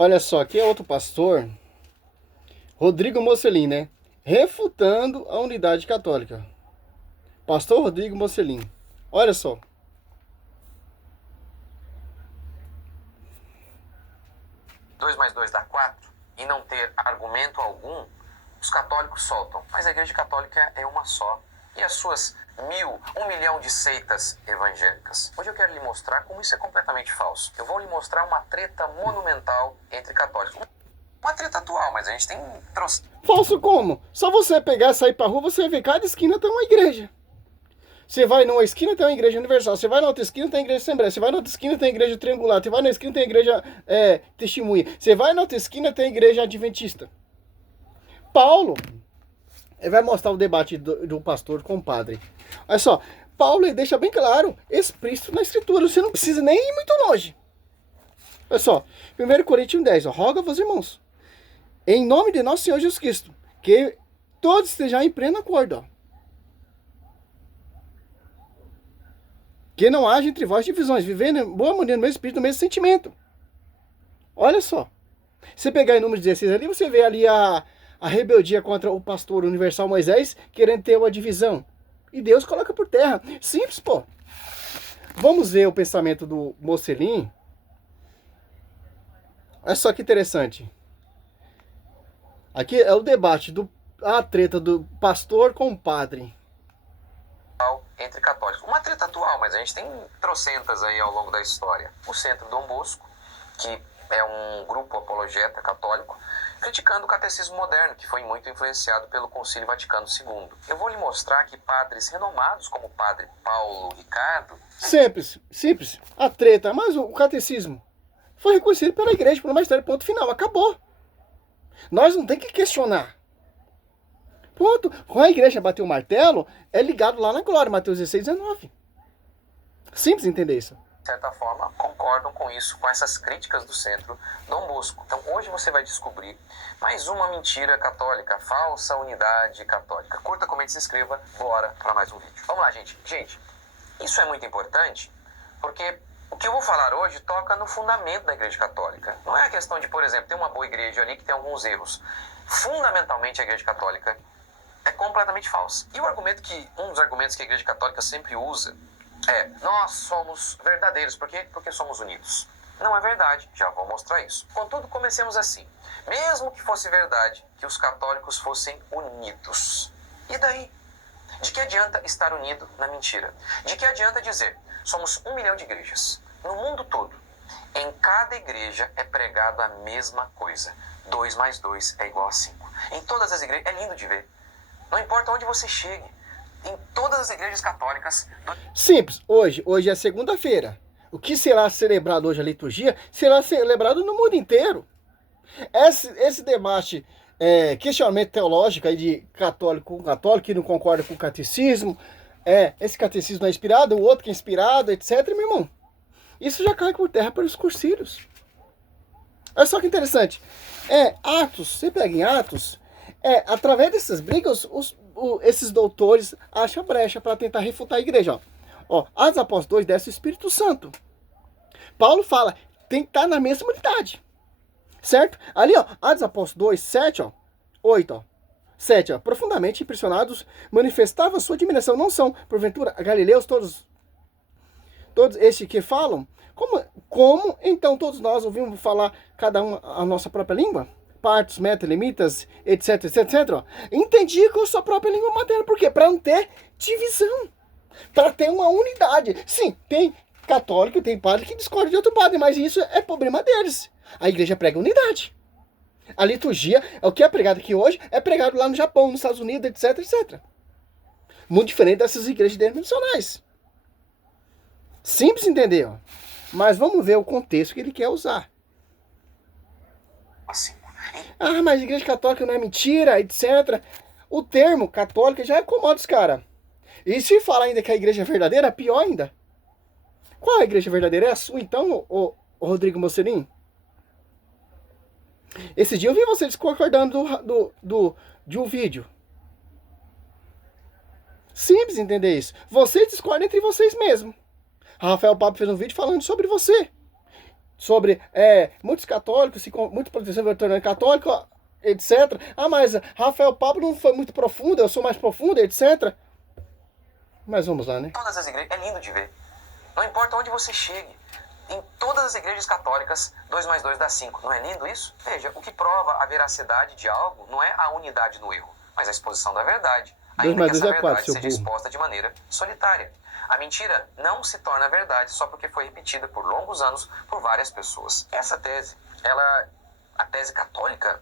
Olha só, aqui é outro pastor, Rodrigo Mocelin, né? Refutando a unidade católica. Pastor Rodrigo Mocelin. Olha só. 2 mais 2 dá 4 e não ter argumento algum, os católicos soltam. Mas a Igreja Católica é uma só. E as suas 1 milhão de seitas evangélicas? Hoje eu quero lhe mostrar como isso é completamente falso. Eu vou lhe mostrar uma treta monumental entre católicos. Uma treta atual, mas a gente tem... Falso como? Só você pegar e sair pra rua, você vai ver cada esquina tem uma igreja. Você vai numa esquina, tem uma igreja universal. Você vai na outra esquina, tem a igreja assembleia. Você vai na outra esquina, tem a igreja triangular. Você vai na esquina, tem a igreja testemunha. Você vai na outra esquina, tem a igreja adventista. Paulo, ele vai mostrar o debate do pastor com o padre. Olha só, Paulo ele deixa bem claro, explícito na escritura. Você não precisa nem ir muito longe. Olha só, 1 Coríntios 10, ó, roga-vos, irmãos, em nome de nosso Senhor Jesus Cristo, que todos estejam em pleno acordo, ó. Que não haja entre vós divisões, vivendo em boa maneira no mesmo espírito, no mesmo sentimento. Olha só. Você pegar em número 16 ali, você vê ali a rebeldia contra o pastor universal Moisés, querendo ter uma divisão. E Deus coloca por terra. Simples, pô. Vamos ver o pensamento do Mocelin. Olha só que interessante. Aqui é o debate, a treta do pastor com o padre. Entre católicos. Uma treta atual, mas a gente tem trocentas aí ao longo da história. O Centro Dom Bosco, que é um grupo apologeta católico, criticando o catecismo moderno, que foi muito influenciado pelo Concílio Vaticano II. Eu vou lhe mostrar que padres renomados, como o padre Paulo Ricardo... Simples. A treta, mas o catecismo foi reconhecido pela igreja, pelo magistério, ponto final, acabou. Nós não tem que questionar. Ponto. Quando a igreja bateu o martelo, é ligado lá na glória, Mateus 16, 19. Simples entender isso. De certa forma, concordam com isso, com essas críticas do Centro Dom Bosco. Então, hoje você vai descobrir mais uma mentira católica, falsa unidade católica. Curta, comente, se inscreva. Bora para mais um vídeo. Vamos lá, gente. Gente, isso é muito importante, porque o que eu vou falar hoje toca no fundamento da Igreja Católica. Não é a questão de, por exemplo, ter uma boa igreja ali que tem alguns erros. Fundamentalmente, a Igreja Católica é completamente falsa. E um dos argumentos que a Igreja Católica sempre usa é: nós somos verdadeiros. Por quê? Porque somos unidos. Não é verdade, já vou mostrar isso. Contudo, comecemos assim. Mesmo que fosse verdade que os católicos fossem unidos, e daí? De que adianta estar unido na mentira? De que adianta dizer, somos 1 milhão de igrejas no mundo todo? Em cada igreja é pregado a mesma coisa. 2 mais 2 é igual a 5. Em todas as igrejas, é lindo de ver. Não importa onde você chegue, em todas as igrejas católicas... Simples, hoje é segunda-feira. O que será celebrado hoje, a liturgia, será celebrado no mundo inteiro. Esse debate, questionamento teológico aí de católico com católico, que não concorda com o catecismo, esse catecismo não é inspirado, o outro que é inspirado, etc, meu irmão. Isso já cai por terra pelos cursilhos. Olha só que interessante. Atos, você pega em Atos... através dessas brigas, esses doutores acham brecha para tentar refutar a igreja. Atos Apóstolos 2 desce o Espírito Santo. Paulo fala, tem que estar na mesma unidade. Certo? Ali, Atos Apóstolos 2, 7, 8, 7, profundamente impressionados, manifestavam sua admiração. Não são, porventura, galileus, todos estes que falam? Como então todos nós ouvimos falar cada um a nossa própria língua? Partos, metalemitas, etc. Entendi com a sua própria língua materna. Por quê? Para não ter divisão. Para ter uma unidade. Sim, tem católico, tem padre que discorda de outro padre, mas isso é problema deles. A igreja prega unidade. A liturgia, o que é pregado aqui hoje, é pregado lá no Japão, nos Estados Unidos, etc. Muito diferente dessas igrejas denominacionais. Simples entender, mas vamos ver o contexto que ele quer usar. Assim. Mas a igreja católica não é mentira, etc. O termo católica já incomoda os caras. E se falar ainda que a igreja é verdadeira, pior ainda. Qual é a igreja verdadeira? É a sua então, o Rodrigo Mocelin? Esse dia eu vi você discordando de um vídeo. Simples entender isso. Vocês discordam entre vocês mesmos. Rafael Papa fez um vídeo falando sobre você. sobre muitos católicos, muitos protestantes vão tornando católico, etc. Ah, mas Rafael Pablo não foi muito profundo, eu sou mais profundo, etc. Mas vamos lá, né? Todas as igrejas, é lindo de ver. Não importa onde você chegue. Em todas as igrejas católicas, 2 mais 2 dá 5. Não é lindo isso? Veja, o que prova a veracidade de algo não é a unidade no erro, mas a exposição da verdade. 2 Ainda mais que 2 essa é 4, verdade seu seja burro. exposta de maneira solitária. A mentira não se torna verdade só porque foi repetida por longos anos por várias pessoas. Essa tese, a tese católica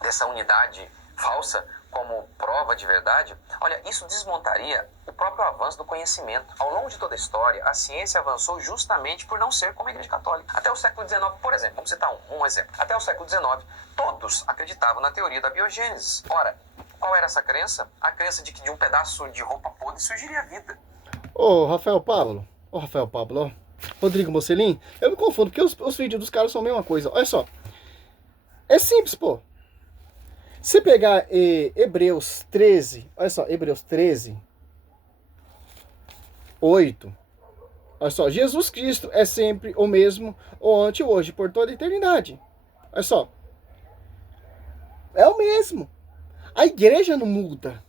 dessa unidade falsa como prova de verdade, olha, isso desmontaria o próprio avanço do conhecimento. Ao longo de toda a história, a ciência avançou justamente por não ser como a Igreja Católica. Até o século XIX, por exemplo, vamos citar um exemplo. Até o século XIX, todos acreditavam na teoria da biogênese. Ora, qual era essa crença? A crença de que de um pedaço de roupa podre surgiria a vida. Ô, Rafael Pablo, ó. Rodrigo Mocelin, eu me confundo, porque os vídeos dos caras são a mesma coisa. Olha só. É simples, pô. Se pegar Hebreus 13, olha só, Hebreus 13, 8. Olha só, Jesus Cristo é sempre o mesmo, ontem, hoje, por toda a eternidade. Olha só. É o mesmo. A igreja não muda.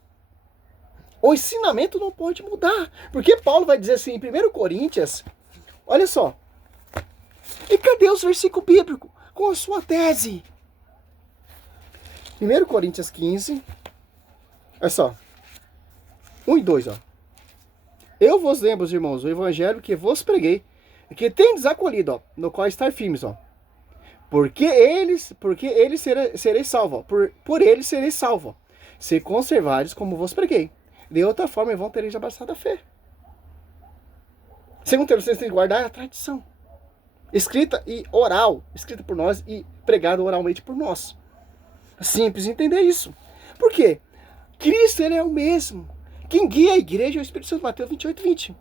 O ensinamento não pode mudar. Porque Paulo vai dizer assim em 1 Coríntios, olha só. E cadê os versículos bíblicos com a sua tese? 1 Coríntios 15, olha só. 1 e 2, ó. Eu vos lembro, irmãos, o evangelho que vos preguei, que tendes acolhido, ó, no qual estar firmes, ó. Porque eles sereis salvos, por eles sereis salvos, se conservares como vos preguei. De outra forma, vão tereis abraçado a fé. Segundo, vocês têm que guardar a tradição. Escrita e oral, escrita por nós e pregada oralmente por nós. Simples entender isso. Por quê? Cristo, ele é o mesmo. Quem guia a igreja é o Espírito Santo, Mateus 28, 20.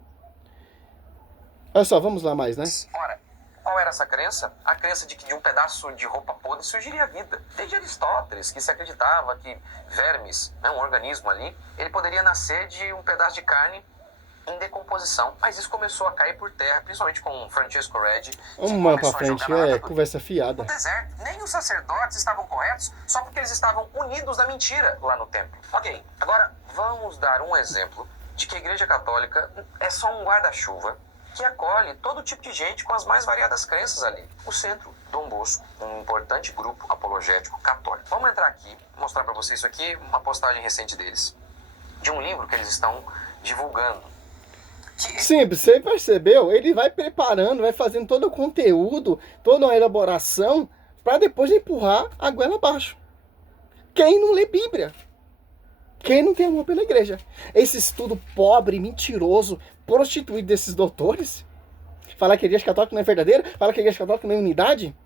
Olha só, vamos lá mais, né? Ora, qual era essa crença? A crença de que de um pedaço de roupa podre surgiria a vida. Desde Aristóteles, que se acreditava que vermes, né, um organismo ali, ele poderia nascer de um pedaço de carne em decomposição. Mas isso começou a cair por terra, principalmente com Francesco Redi, que Vamos mais pra começou a frente, jogar na conversa fiada. no deserto. Nem os sacerdotes estavam corretos só porque eles estavam unidos da mentira lá no templo. Ok, agora vamos dar um exemplo de que a Igreja Católica é só um guarda-chuva que acolhe todo tipo de gente com as mais variadas crenças ali. O Centro Dom Bosco, um importante grupo apologético católico. Vamos entrar aqui, mostrar para vocês isso aqui, uma postagem recente deles, de um livro que eles estão divulgando. Sim, você percebeu? Ele vai preparando, vai fazendo todo o conteúdo, toda a elaboração, para depois empurrar a goela abaixo. Quem não lê Bíblia? Quem não tem amor pela igreja? Esse estudo pobre, mentiroso, prostituído desses doutores? Falar que a igreja católica não é verdadeira? Falar que a igreja católica não é unidade?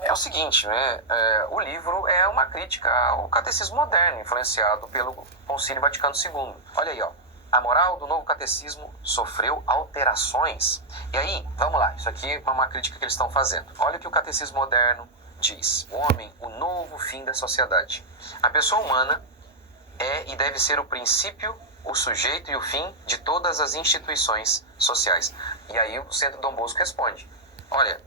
É o seguinte, né? O livro é uma crítica ao catecismo moderno, influenciado pelo Concílio Vaticano II. Olha aí, ó. A moral do novo catecismo sofreu alterações. E aí, vamos lá, isso aqui é uma crítica que eles estão fazendo. Olha o que o catecismo moderno diz. O homem, o novo fim da sociedade. A pessoa humana é e deve ser o princípio, o sujeito e o fim de todas as instituições sociais. E aí o Centro Dom Bosco responde. Olha,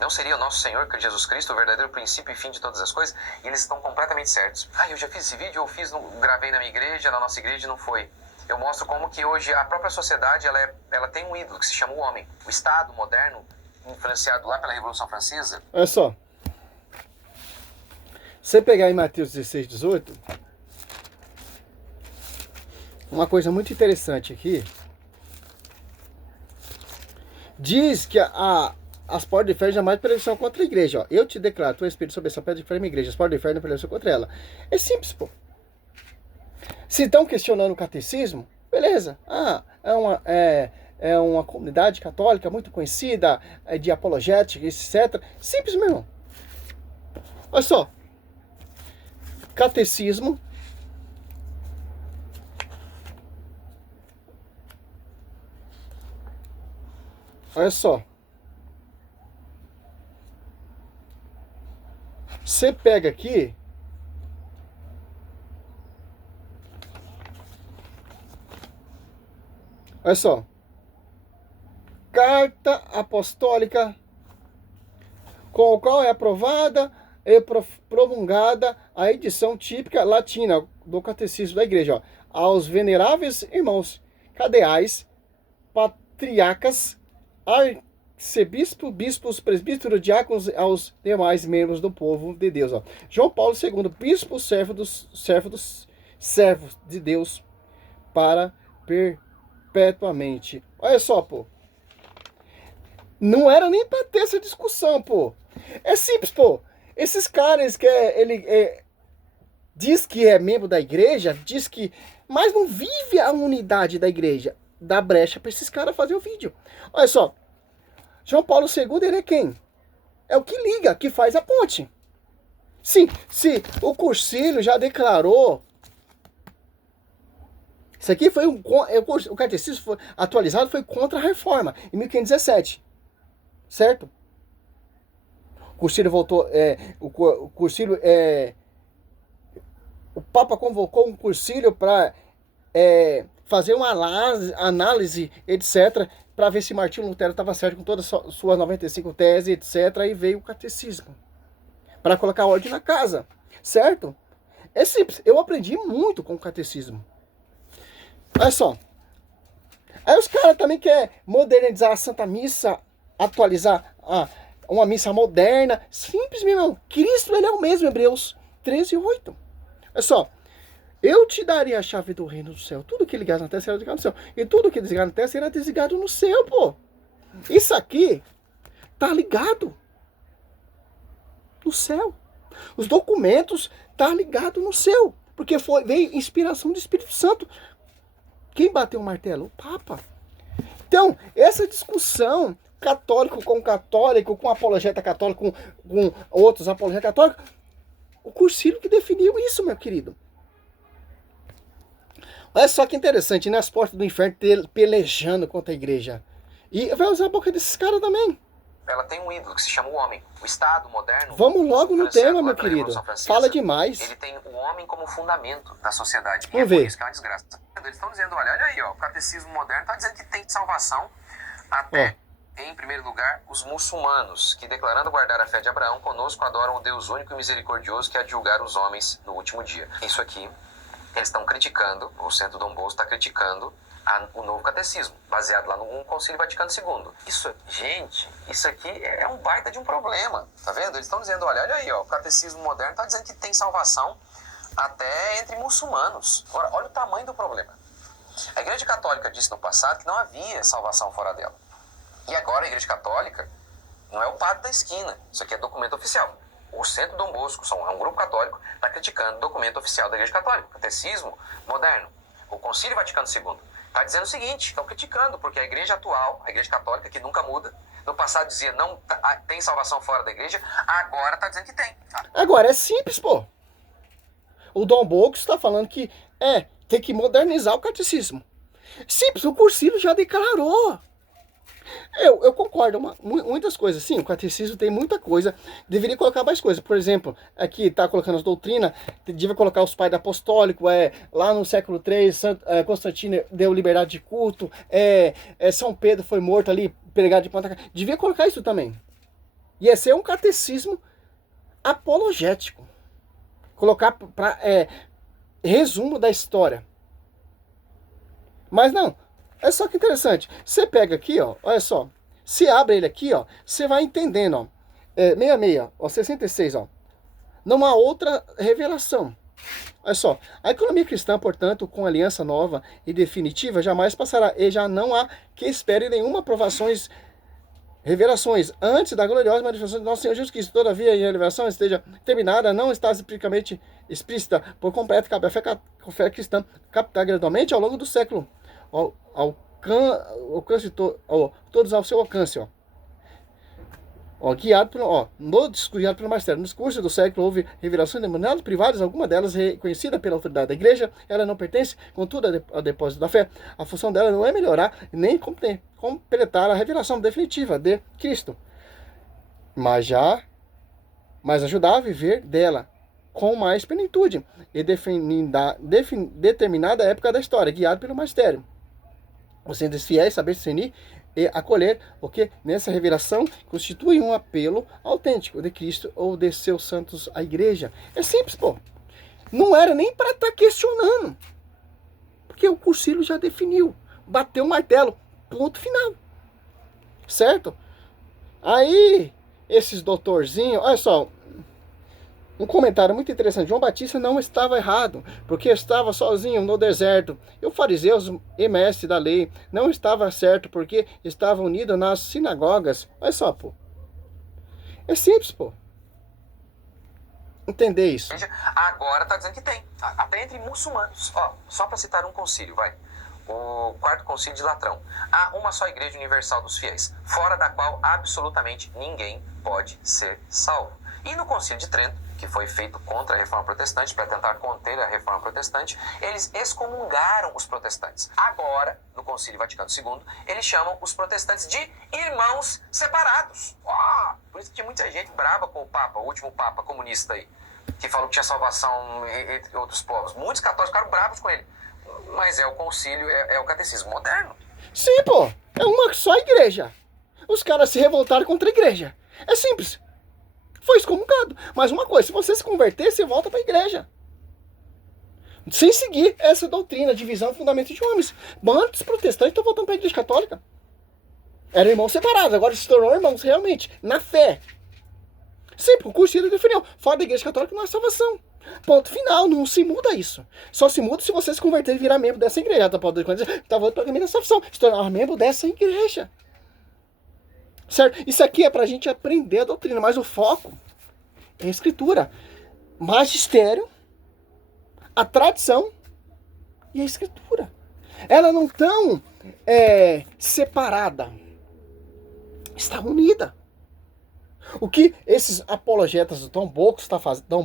não seria o nosso Senhor Jesus Cristo o verdadeiro princípio e fim de todas as coisas? E eles estão completamente certos. Eu já fiz esse vídeo, gravei na minha igreja, na nossa igreja e não foi. Eu mostro como que hoje a própria sociedade ela tem um ídolo que se chama o homem. O Estado moderno, influenciado lá pela Revolução Francesa. Olha só. Você pegar em Mateus 16, 18, uma coisa muito interessante aqui. Diz que as portas do inferno jamais prevalecerão contra a igreja. Ó. Eu te declaro, tu espírito sobre essa pedra que foi a minha igreja. As portas do inferno não prevalecerão contra ela. É simples, pô. Se estão questionando o catecismo, beleza. É uma comunidade católica muito conhecida, de apologética, etc. Simples mesmo. Olha só. Catecismo. Olha só. Você pega aqui. Olha só. carta apostólica com a qual é aprovada e promulgada a edição típica latina do Catecismo da Igreja. Ó. Aos veneráveis irmãos cardeais, patriarcas, arcebispos, bispos, presbíteros, diáconos, aos demais membros do povo de Deus. Ó. João Paulo II, bispo, servo de Deus para perpetuamente. Olha só, pô. Não era nem para ter essa discussão, pô. É simples, pô. Esses caras que diz que é membro da igreja, diz que, mas não vive a unidade da igreja. Dá brecha para esses caras fazer o vídeo. Olha só. João Paulo II, ele é quem? É o que liga, que faz a ponte. Sim, se o Cursilho já declarou. Isso aqui foi o catecismo foi atualizado, foi contra a reforma, em 1517. Certo? O Cursilho voltou. O Cursilho. O Papa convocou um Cursilho para fazer uma análise, etc., para ver se Martinho Lutero estava certo com todas as suas 95 teses, etc., e veio o catecismo para colocar ordem na casa, certo? É simples, eu aprendi muito com o catecismo. Olha só. Aí os caras também querem modernizar a Santa Missa, atualizar uma missa moderna. Simples, meu irmão. Cristo, ele é o mesmo, Hebreus 13:8. Olha só. Eu te daria a chave do reino do céu. Tudo que ligares na terra será ligado no céu. E tudo que desligar na terra será desligado no céu, pô. Isso aqui tá ligado no céu. Os documentos tá ligado no céu. Porque veio inspiração do Espírito Santo. Quem bateu o martelo? O Papa. Então, essa discussão católico, com apologeta católico, com outros apologetas católicos, o Cursilho que definiu isso, meu querido. Olha só que interessante, né? As portas do inferno pelejando contra a igreja. E vai usar a boca desses caras também. Ela tem um ídolo que se chama o homem. O Estado moderno... Vamos logo no tema, meu querido. Fala demais. Ele tem o homem como fundamento da sociedade. Vamos ver. Por isso que é uma desgraça. Eles estão dizendo, olha aí, ó, o catecismo moderno está dizendo que tem salvação até, em primeiro lugar, os muçulmanos, que declarando guardar a fé de Abraão, conosco adoram o Deus único e misericordioso que há de julgar os homens no último dia. Isso aqui, eles estão criticando, o Centro Dom Bosco está criticando o novo catecismo, baseado lá no Concílio Vaticano II. Gente, isso aqui é um baita de um problema, tá vendo? Eles estão dizendo, olha aí, ó, o catecismo moderno está dizendo que tem salvação até entre muçulmanos. Agora, olha o tamanho do problema. A Igreja Católica disse no passado que não havia salvação fora dela. E agora a Igreja Católica não é o padre da esquina, isso aqui é documento oficial. O Centro Dom Bosco, é um grupo católico, está criticando o documento oficial da Igreja Católica, o catecismo moderno. O Concílio Vaticano II está dizendo o seguinte, estão criticando, porque a Igreja atual, a Igreja Católica, que nunca muda, no passado dizia não tem salvação fora da Igreja, agora está dizendo que tem. Agora é simples, pô. O Dom Bosco está falando que tem que modernizar o catecismo. Simples, o Cursilho já declarou. Eu concordo, muitas coisas. Sim, o catecismo tem muita coisa. Deveria colocar mais coisas. Por exemplo, aqui está colocando as doutrinas. Devia colocar os pais apostólicos. Lá no século III, Constantino deu liberdade de culto. São Pedro foi morto ali, pregado de ponta. Devia colocar isso também. Ia ser um catecismo apologético. Colocar para resumo da história. Mas não. É só que interessante. Você pega aqui, ó, olha só. Se abre ele aqui, ó, você vai entendendo, ó. 66, ó, 66, ó. Não há outra revelação. Olha só. A economia cristã, portanto, com aliança nova e definitiva, jamais passará. E já não há que espere nenhuma revelações antes da gloriosa manifestação de nosso Senhor Jesus Cristo. Todavia, a revelação esteja terminada, não está especificamente explícita por completo, cabe a fé cristã captar gradualmente ao longo do século. Alcance todos ao seu alcance, guiado pelo magistério. No discurso do século houve revelações determinadas privadas, alguma delas reconhecida pela autoridade da igreja. Ela não pertence, contudo, ao depósito da fé. A função dela não é melhorar nem completar a revelação definitiva de Cristo, mas ajudar a viver dela com mais plenitude e determinada época da história, guiado pelo magistério. Os fiéis saber discernir e acolher o que nessa revelação constitui um apelo autêntico de Cristo ou de seus santos à igreja. É simples, pô. Não era nem para estar questionando. Porque o concílio já definiu. Bateu o martelo. Ponto final. Certo? Aí, esses doutorzinhos... Olha só. Um comentário muito interessante. João Batista não estava errado, porque estava sozinho no deserto. E os fariseus e mestres da lei não estava certo, porque estava unido nas sinagogas. Olha só, pô. É simples, pô. Entender isso. Agora está dizendo que tem. Até entre muçulmanos. Ó, só para citar um concílio, vai. O quarto concílio de Latrão. Há uma só igreja universal dos fiéis, fora da qual absolutamente ninguém pode ser salvo. E no concílio de Trento, que foi feito contra a reforma protestante, para tentar conter a reforma protestante, eles excomungaram os protestantes. Agora, no concílio Vaticano II, eles chamam os protestantes de irmãos separados. Por isso que tinha muita gente brava com o Papa, o último Papa comunista aí, que falou que tinha salvação entre outros povos. Muitos católicos ficaram bravos com ele. Mas é o concílio, é o catecismo moderno. Sim, pô. É uma só igreja. Os caras se revoltaram contra a igreja. É simples. Foi excomungado. Mas uma coisa, se você se converter, você volta para a igreja. Sem seguir essa doutrina, divisão, fundamento de homens. Muitos protestantes estão voltando para a igreja católica. Eram irmãos separados, agora se tornou irmãos realmente, na fé. Sim, porque o concílio definiu. Fora da igreja católica não há salvação. Ponto final, não se muda isso. Só se muda se você se converter e virar membro dessa igreja. Tá voltando para o caminho da salvação. Se tornar membro dessa igreja. Certo? Isso aqui é para a gente aprender a doutrina, mas o foco é a escritura. Magistério, a tradição e a escritura. Ela não tão separada. Está unida. O que esses apologetas do Dom Bosco está fazendo? Dom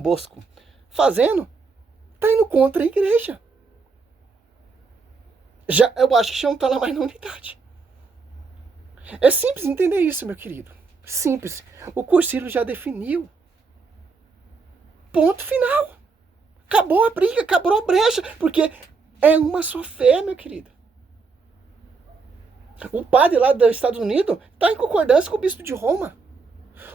Bosco fazendo? Está indo contra a igreja. Já, eu acho que já não está lá mais na unidade. É simples entender isso, meu querido. Simples. O concílio já definiu. Ponto final. Acabou a briga, acabou a brecha, porque é uma só fé, meu querido. O padre lá dos Estados Unidos está em concordância com o bispo de Roma.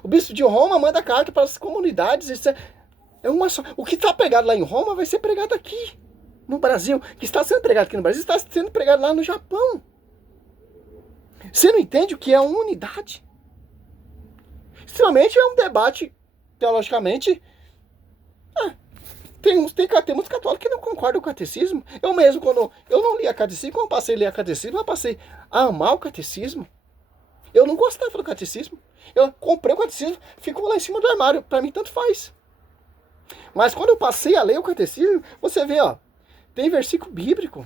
O bispo de Roma manda carta para as comunidades. Isso é uma só. O que está pregado lá em Roma vai ser pregado aqui, no Brasil. O que está sendo pregado aqui no Brasil está sendo pregado lá no Japão. Você não entende o que é uma unidade? Extremamente é um debate, teologicamente. Tem muitos católicos que não concordam com o catecismo. Eu mesmo, quando eu não lia catecismo, quando eu passei a ler catecismo, eu passei a amar o catecismo. Eu não gostava do catecismo. Eu comprei o catecismo, ficou lá em cima do armário. Para mim, tanto faz. Mas quando eu passei a ler o catecismo, você vê, ó, tem versículo bíblico.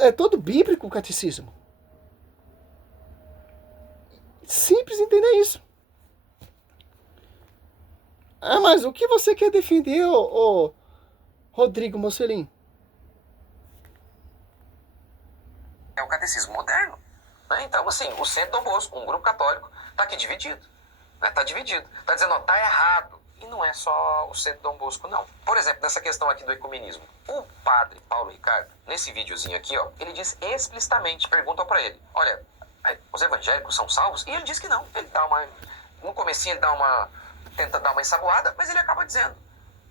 É todo bíblico o catecismo. Simples entender isso. Mas o que você quer defender, ô Rodrigo Mocelin? É o catecismo moderno. Né? Então, assim, o Centro Dom Bosco, um grupo católico, está aqui dividido. Está dividido. Está dizendo, está errado. E não é só o Centro Dom Bosco, não. Por exemplo, nessa questão aqui do ecumenismo. O padre Paulo Ricardo, nesse videozinho aqui, ó, ele diz explicitamente, perguntam para ele, olha, os evangélicos são salvos? E ele diz que não. Ele dá uma... No comecinho ele tenta dar uma ensaboada, mas ele acaba dizendo.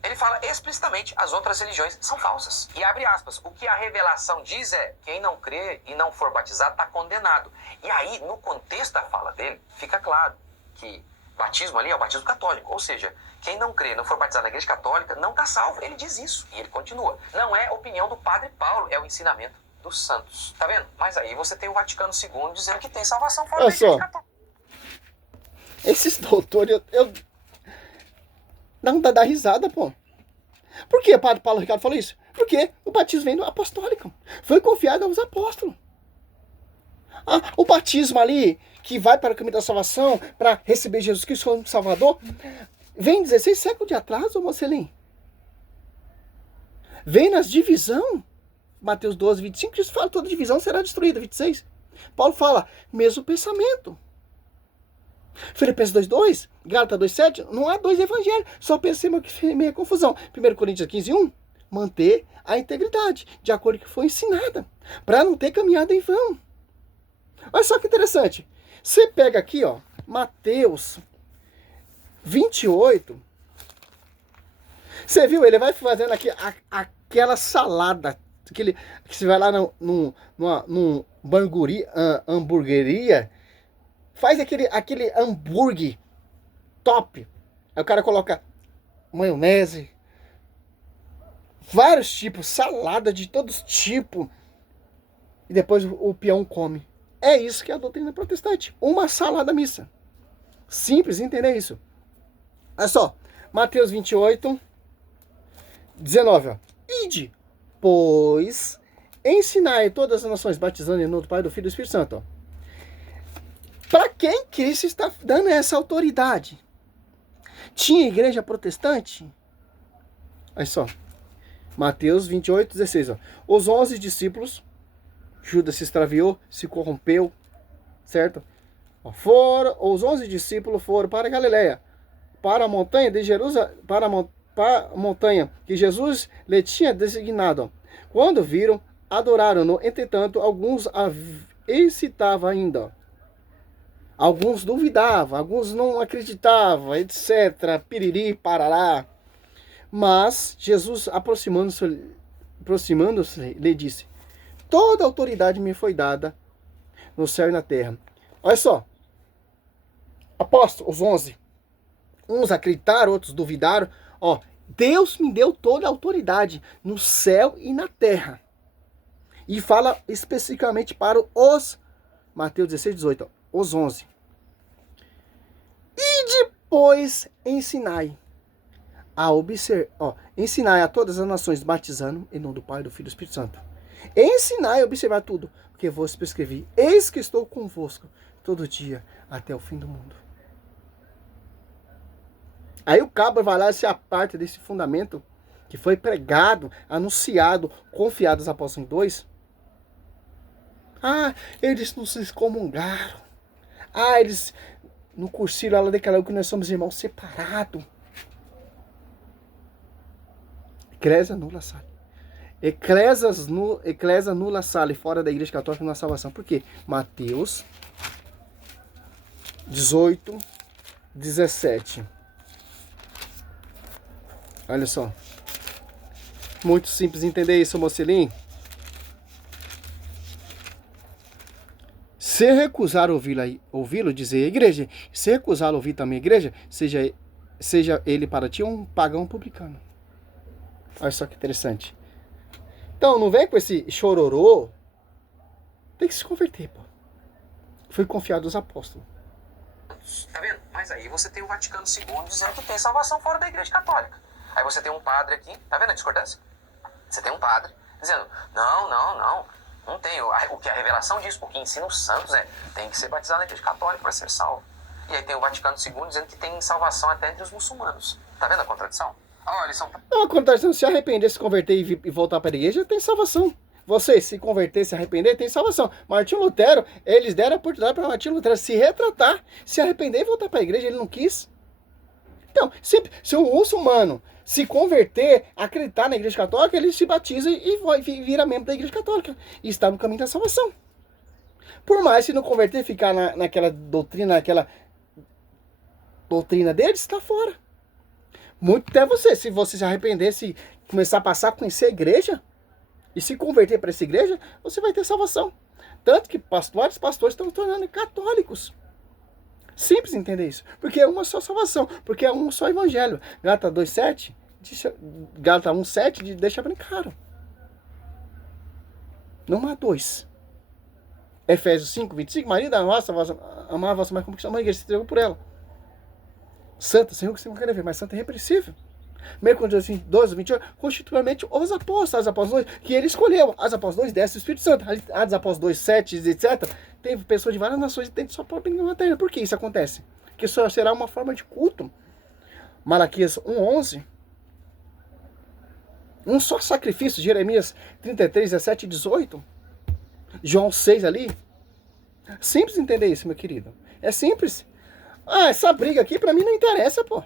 Ele fala explicitamente, as outras religiões são falsas. E abre aspas, o que a revelação diz é, quem não crê e não for batizado está condenado. E aí, no contexto da fala dele, fica claro que batismo ali é o batismo católico. Ou seja, quem não crê e não for batizado na igreja católica não está salvo. Ele diz isso. E ele continua. Não é opinião do padre Paulo, é o ensinamento dos santos. Tá vendo? Mas aí você tem o Vaticano II dizendo que tem salvação fora da igreja católica. Esses doutores, não dá risada, pô. Por que o padre Paulo Ricardo falou isso? Porque o batismo vem do apostólico. Foi confiado aos apóstolos. O batismo ali, que vai para o caminho da salvação, para receber Jesus Cristo como Salvador, vem 16 séculos de atraso, Mocelin. Vem nas divisão. Mateus 12, 25, Cristo fala, toda divisão será destruída, 26. Paulo fala, mesmo pensamento. Filipenses 2:2, Gálatas 2:7, não há dois evangelhos, só pensei que meia confusão. 1 Coríntios 15:1, manter a integridade, de acordo com o que foi ensinada, para não ter caminhada em vão. Olha só que interessante. Você pega aqui, ó, Mateus 28. Você viu? Ele vai fazendo aqui aquela salada. Que você vai lá num hamburgueria, faz aquele hambúrguer top. Aí o cara coloca maionese, vários tipos, salada de todos tipos. E depois o peão come. É isso que é a doutrina protestante. Uma salada missa. Simples entender isso. Olha só. Mateus 28, 19. Ó. Ide, pois, ensinai todas as nações, batizando em nome do Pai, do Filho e do Espírito Santo. Para quem Cristo está dando essa autoridade? Tinha igreja protestante? Olha só. Mateus 28, 16. Ó. Os 11 discípulos, Judas se extraviou, se corrompeu, certo? Os 11 discípulos foram para a Galileia, para a montanha de Jerusalém, para a montanha que Jesus lhe tinha designado. Quando viram, adoraram-no. Entretanto, alguns incitavam ainda. Alguns duvidavam, alguns não acreditavam, etc. Piriri, parará. Mas Jesus, aproximando-se, lhe disse: toda autoridade me foi dada no céu e na terra. Olha só. Apóstolos, os 11. Uns acreditaram, outros duvidaram. Ó, Deus me deu toda a autoridade no céu e na terra. E fala especificamente para os, Mateus 16, 18, ó, os 11. E depois ensinai a observar, ensinai a todas as nações, batizando em nome do Pai, do Filho e do Espírito Santo. Ensinai a observar tudo, porque vos prescrevi. Eis que estou convosco todo dia até o fim do mundo. Aí o cabra vai lá e se aparta desse fundamento que foi pregado, anunciado, confiado aos apóstolos em 2. Ah, eles não se excomungaram. Ah, eles no cursilho lá declararam que nós somos irmãos separados. Eclésia nula sale. Eclésia nula sale, fora da igreja católica na salvação. Por quê? Mateus 18, 17. Olha só. Muito simples entender isso, mocelinho. Se recusar ouvi-lo, dizer a igreja. Se recusar ouvir também a igreja, seja ele para ti um pagão publicano. Olha só que interessante. Então, não vem com esse chororô. Tem que se converter, pô. Foi confiado aos apóstolos. Tá vendo? Mas aí você tem o Vaticano II dizendo que tem salvação fora da igreja católica. Aí você tem um padre aqui, tá vendo a discordância? Você tem um padre dizendo, não tem. O que a revelação diz, o que ensina os santos tem que ser batizado na igreja católica para ser salvo. E aí tem o Vaticano II dizendo que tem salvação até entre os muçulmanos. Tá vendo a contradição? Olha, eles são... Não, a contradição, se arrepender, se converter e voltar para a igreja, tem salvação. Você se converter, se arrepender, tem salvação. Martinho Lutero, eles deram a oportunidade para Martinho Lutero se retratar, se arrepender e voltar para a igreja, ele não quis. Então, se um muçulmano se converter, acreditar na igreja católica, ele se batiza e vira membro da igreja católica. E está no caminho da salvação. Por mais se não converter, ficar naquela doutrina deles, está fora. Muito até você. Se você se arrepender, se começar a passar a conhecer a igreja e se converter para essa igreja, você vai ter salvação. Tanto que vários pastores estão tornando católicos. Simples entender isso. Porque é uma só salvação. Porque é um só evangelho. Gálatas 2,7, Gálatas 1,7 deixa bem claro. Não há dois. Efésios 5,25, marido, amar a vossa mãe como que chama a igreja, se entregou por ela. Santa, Senhor, que você não quer ver, mas santa é repreensível. 1 Coríntios 12, 28, constitutivamente os apóstolos 2, que ele escolheu. As apóstolos 2 desce o Espírito Santo. As apóstolos 2, 7, etc. Tem pessoas de várias nações e tem sua própria língua materna. Por que isso acontece? Que só será uma forma de culto. Malaquias 1,11. Um só sacrifício. Jeremias 33, 17 e 18. João 6 ali. Simples entender isso, meu querido. É simples. Ah, essa briga aqui pra mim não interessa, pô.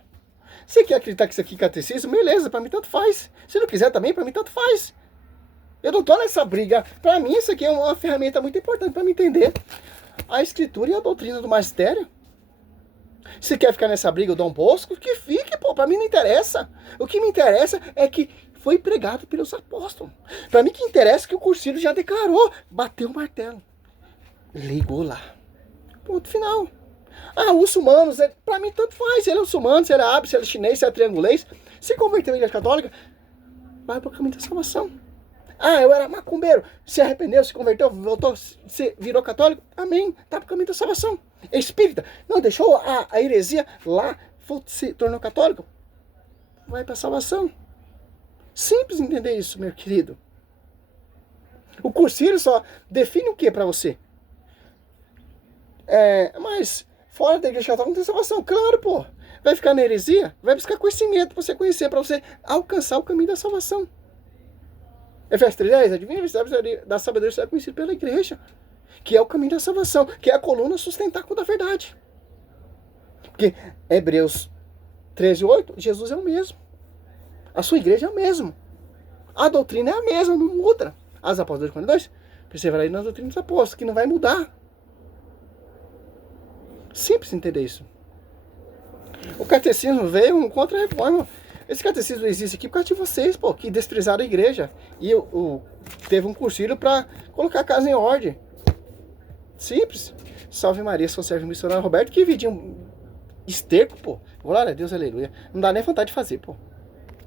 Você quer acreditar que isso aqui é catecismo? Beleza, pra mim tanto faz. Se não quiser também, pra mim tanto faz. Eu não tô nessa briga. Pra mim isso aqui é uma ferramenta muito importante pra me entender a escritura e a doutrina do magistério. Se quer ficar nessa briga, o Dom Bosco, que fique, pô, pra mim não interessa. O que me interessa é que foi pregado pelos apóstolos. Pra mim que interessa é que o Cursilho já declarou, bateu o martelo, ligou lá. Ponto final. Ah, os muçulmanos, pra mim tanto faz, se ele é muçulmano, se ele é árabe, se ele é chinês, se ele é triangulês, se converteu à igreja católica, vai pro caminho da salvação. Ah, eu era macumbeiro, se arrependeu, se converteu, voltou, se virou católico, amém, tá pro caminho da salvação. Espírita, não, deixou a heresia lá, se tornou católico, vai pra salvação. Simples entender isso, meu querido. O Cursilho só define o que pra você? Mas fora da igreja católica não tem salvação, claro, pô. Vai ficar na heresia? Vai buscar conhecimento pra você conhecer, pra você alcançar o caminho da salvação. Efésios 3:10, adivinha da sabedoria será conhecido pela igreja, que é o caminho da salvação, que é a coluna sustentáculo da verdade. Porque Hebreus 13:8, Jesus é o mesmo. A sua igreja é o mesmo. A doutrina é a mesma, não muda. As apóstolos 42, perseverar na doutrina dos apóstolos, que não vai mudar. Simples entender isso. O catecismo veio um contra-reforma. Esse catecismo existe aqui por causa de vocês, pô, que desprezaram a igreja. E teve um cursilho para colocar a casa em ordem. Simples. Salve Maria, sou servo missionário Roberto, que vidinho esterco, pô. Glória a Deus, aleluia. Não dá nem vontade de fazer, pô.